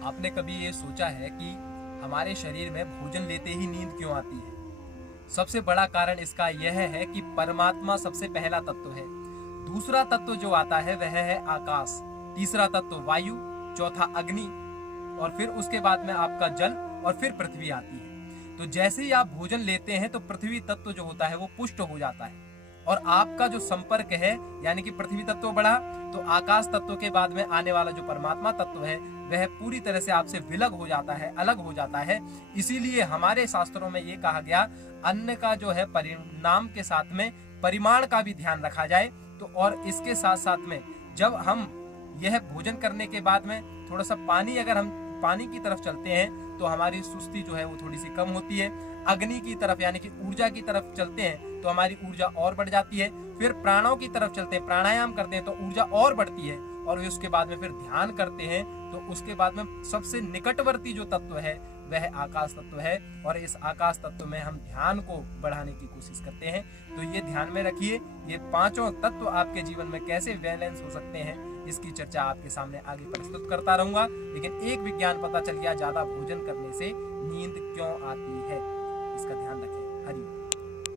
आपने कभी ये सोचा है कि हमारे शरीर में भोजन लेते ही नींद क्यों आती है? सबसे बड़ा कारण इसका यह है कि परमात्मा सबसे पहला तत्व है। दूसरा तत्व जो आता है वह है आकाश, तीसरा तत्व वायु, चौथा अग्नि, और फिर उसके बाद में आपका जल, और फिर पृथ्वी आती है। तो जैसे ही आप भोजन लेते हैं तो पृथ्वी तत्व जो होता है वो पुष्ट हो जाता है, और आपका जो संपर्क है यानी कि पृथ्वी तत्व बढ़ा तो आकाश तत्व के बाद में आने वाला जो परमात्मा तत्व है वह पूरी तरह से आपसे विलग हो जाता है, अलग हो जाता है। इसीलिए हमारे शास्त्रों में ये कहा गया, अन्न का जो है परिणाम के साथ में परिमाण का भी ध्यान रखा जाए। तो और इसके साथ साथ में जब हम यह भोजन करने के बाद में थोड़ा सा पानी, अगर हम पानी की तरफ चलते हैं तो हमारी सुस्ती जो है वो थोड़ी सी कम होती है। अग्नि की तरफ यानी कि ऊर्जा की तरफ चलते हैं तो हमारी ऊर्जा और बढ़ जाती है। फिर प्राणों की तरफ चलते हैं, प्राणायाम करते हैं तो ऊर्जा और बढ़ती है। और उसके बाद में फिर ध्यान करते हैं तो उसके बाद में सबसे निकटवर्ती जो तत्व है वह आकाश तत्व है, और इस आकाश तत्व में हम ध्यान को बढ़ाने की कोशिश करते हैं। तो ये ध्यान में रखिए, ये पांचों तत्व आपके जीवन में कैसे बैलेंस हो सकते हैं इसकी चर्चा आपके सामने आगे प्रस्तुत करता रहूंगा। लेकिन एक विज्ञान पता चल गया, ज्यादा भोजन करने से नींद क्यों आती है, इसका ध्यान रखें। हरि